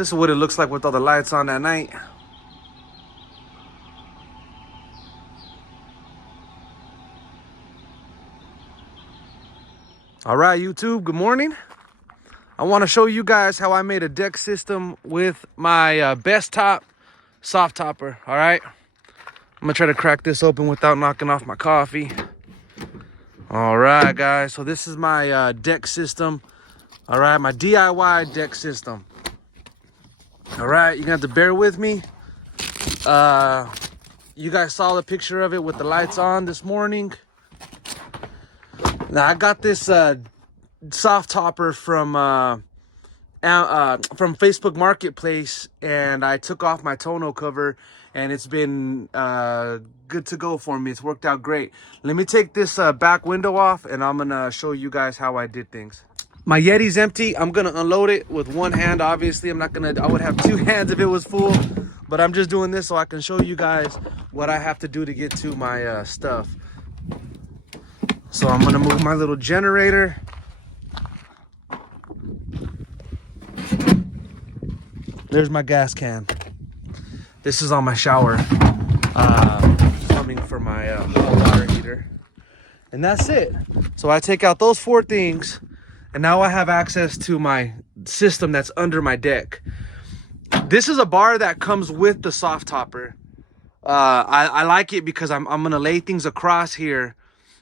This is what it looks like with all the lights on at night. All right, YouTube, good morning. I want to show you guys how I made a deck system with my best top soft topper. All right, I'm gonna try to crack this open without knocking off my coffee. All right, guys, so this is my deck system. All right, my DIY deck system. All right, you're gonna have to bear with me. You guys saw the picture of it with the lights on this morning. Now I got this soft topper from Facebook Marketplace, and I took off my tonneau cover, and it's been good to go for me. It's worked out great. Let me take this back window off, and I'm gonna show you guys how I did things. My Yeti's empty. I'm gonna unload it with one hand. Obviously, I would have two hands if it was full, but I'm just doing this so I can show you guys what I have to do to get to my stuff. So I'm gonna move my little generator. There's my gas can. This is on my shower, plumbing for my hot water heater. And that's it. So I take out those four things, and now I have access to my system that's under my deck. This is a bar that comes with the soft topper. I like it because I'm gonna lay things across here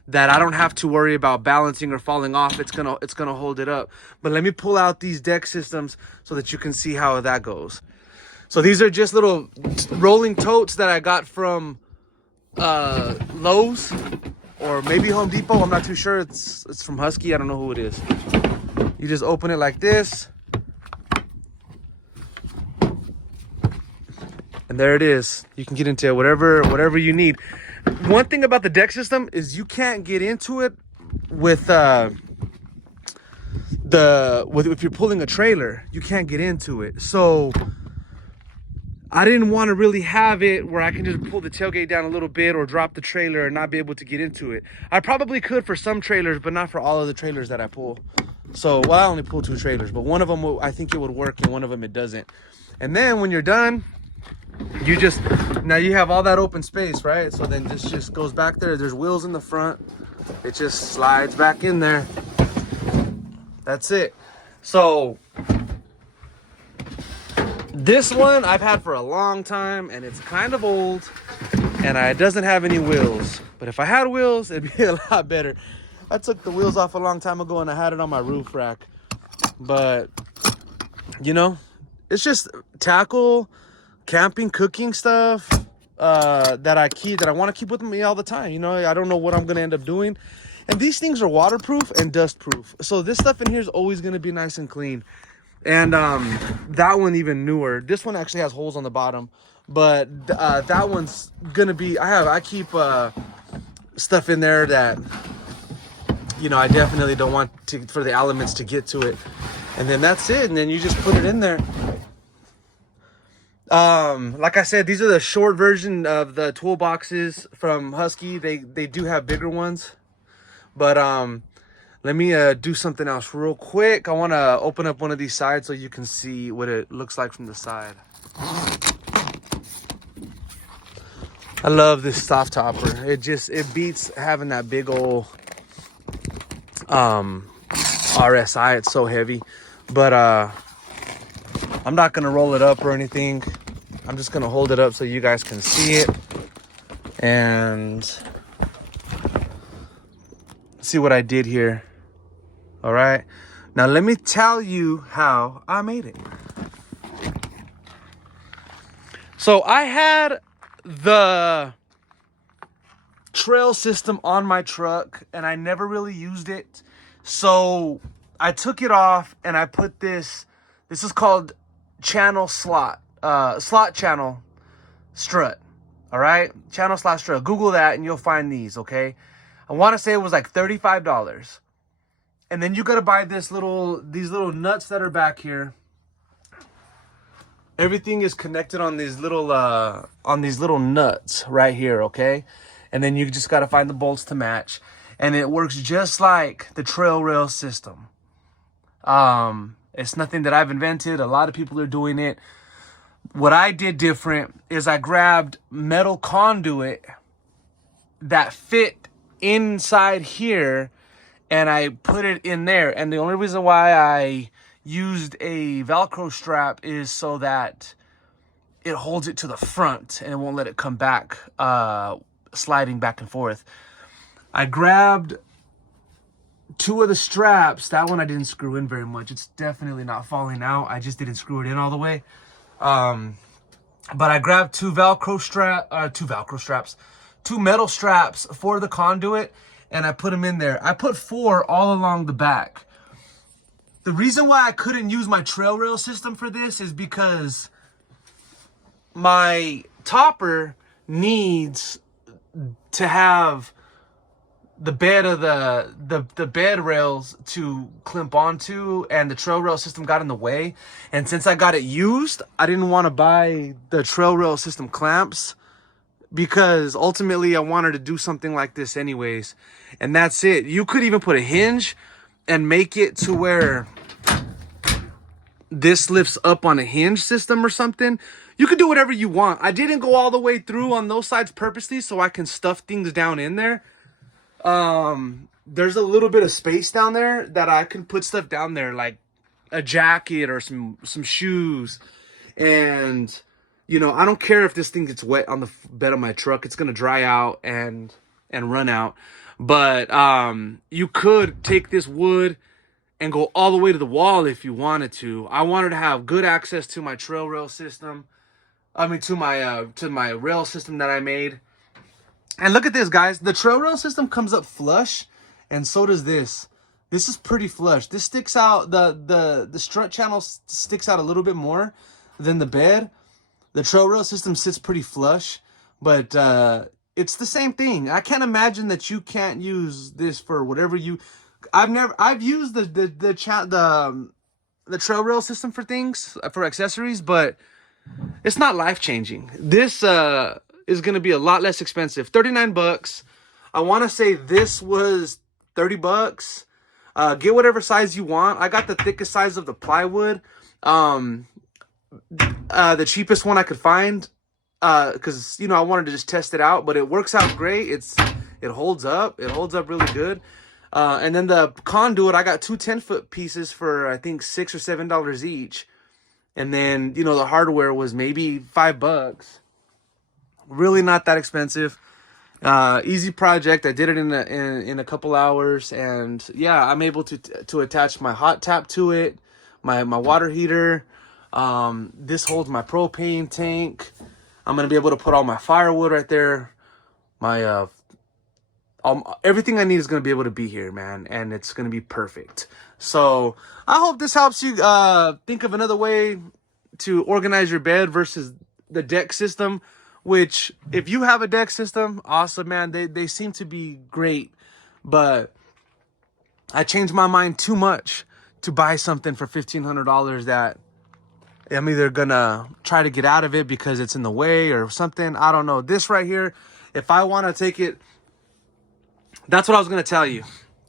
that I don't have to worry about balancing or falling off. It's gonna hold it up. But let me pull out these deck systems so that you can see how that goes. So these are just little rolling totes that I got from Lowe's or maybe Home Depot. I'm not too sure. It's from Husky. I don't know who it is. You just open it like this, and there it is. You can get into whatever you need. One thing about the deck system is you can't get into it with if you're pulling a trailer. You can't get into it. So I didn't want to really have it where I can just pull the tailgate down a little bit or drop the trailer and not be able to get into it. I probably could for some trailers, but not for all of the trailers that I pull. So, well, I only pull two trailers, but one of them, I think it would work, and one of them it doesn't. And then when you're done, now you have all that open space, right? So then this just goes back there. There's wheels in the front. It just slides back in there. That's it. So this one I've had for a long time, and it's kind of old, and it doesn't have any wheels. But if I had wheels, it'd be a lot better. I took the wheels off a long time ago, and I had it on my roof rack. But, you know, it's just tackle, camping, cooking stuff that I want to keep with me all the time. You know, I don't know what I'm going to end up doing. And these things are waterproof and dust proof. So this stuff in here is always going to be nice and clean. And that one even newer. This one actually has holes on the bottom, but that one's gonna be. I keep stuff in there that, you know, I definitely don't want for the elements to get to it. And then that's it. And then you just put it in there. Like I said, these are the short version of the toolboxes from Husky. They do have bigger ones, but let me do something else real quick. I want to open up one of these sides so you can see what it looks like from the side. I love this soft topper. It beats having that big old RSI. It's so heavy. But I'm not going to roll it up or anything. I'm just going to hold it up so you guys can see it. And see what I did here. All right, now let me tell you how I made it. So I had the trail system on my truck, and I never really used it. So I took it off, and I put this is called slot channel strut. All right, channel slot strut. Google that and you'll find these. Okay, I want to say it was like $35. And then you gotta buy these little nuts that are back here. Everything is connected on these little nuts right here, okay? And then you just gotta find the bolts to match. And it works just like the trail rail system. It's nothing that I've invented. A lot of people are doing it. What I did different is I grabbed metal conduit that fit inside here and I put it in there. And the only reason why I used a Velcro strap is so that it holds it to the front and it won't let it come back, sliding back and forth. I grabbed 2 of the straps. That one I didn't screw in very much. It's definitely not falling out. I just didn't screw it in all the way. But I grabbed 2 metal straps for the conduit, and I put them in there. I put 4 all along the back. The reason why I couldn't use my trail rail system for this is because my topper needs to have the bed of the bed rails to clamp onto, and the trail rail system got in the way. And since I got it used, I didn't want to buy the trail rail system clamps because ultimately I wanted to do something like this anyways. And that's it. You could even put a hinge and make it to where this lifts up on a hinge system or something. You could do whatever you want. I didn't go all the way through on those sides purposely so I can stuff things down in there. There's a little bit of space down there that I can put stuff down there, like a jacket or some shoes. And, you know, I don't care if this thing gets wet on the bed of my truck. It's going to dry out and run out. But, you could take this wood and go all the way to the wall if you wanted to. I wanted to have good access to my trail rail system. To my rail system that I made. And look at this, guys. The trail rail system comes up flush, and so does this. This is pretty flush. This sticks out, the strut channel sticks out a little bit more than the bed. The trail rail system sits pretty flush, but it's the same thing. I can't imagine that you can't use this for whatever you. I've used the trail rail system for things, for accessories, but it's not life changing. This is going to be a lot less expensive. $39. I want to say this was $30. Get whatever size you want. I got the thickest size of the plywood. The cheapest one I could find, because, you know, I wanted to just test it out, but it works out great. It holds up. It holds up really good. And then the conduit, I got 2 10-foot pieces for, I think, $6 or $7 each. And then, you know, the hardware was maybe $5. Really not that expensive. Easy project. I did it in a couple hours, and yeah, I'm able to attach my hot tap to it, my water heater. This holds my propane tank. I'm gonna be able to put all my firewood right there. My everything I need is gonna be able to be here, man, and it's gonna be perfect. So I hope this helps you think of another way to organize your bed versus the deck system. Which, if you have a deck system, awesome, man. They seem to be great. But I changed my mind too much to buy something for $1,500 that I'm either going to try to get out of it because it's in the way or something. I don't know. This right here, if I want to take it, that's what I was going to tell you.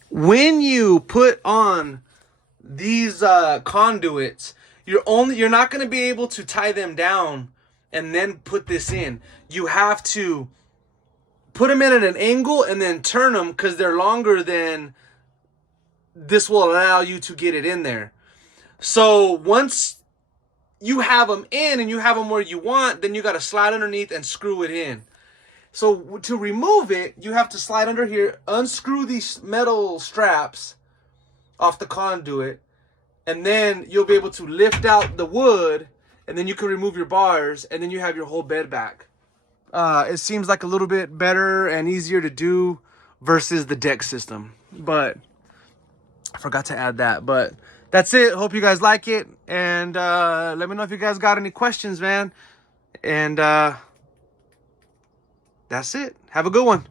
When you put on these conduits, you're not going to be able to tie them down and then put this in. You have to put them in at an angle and then turn them because they're longer than this will allow you to get it in there. So once you have them in and you have them where you want, then you got to slide underneath and screw it in. So to remove it, you have to slide under here, unscrew these metal straps off the conduit, and then you'll be able to lift out the wood. And then you can remove your bars, and then you have your whole bed back. It seems like a little bit better and easier to do versus the deck system. But I forgot to add that. But that's it. Hope you guys like it. And let me know if you guys got any questions, man. And that's it. Have a good one.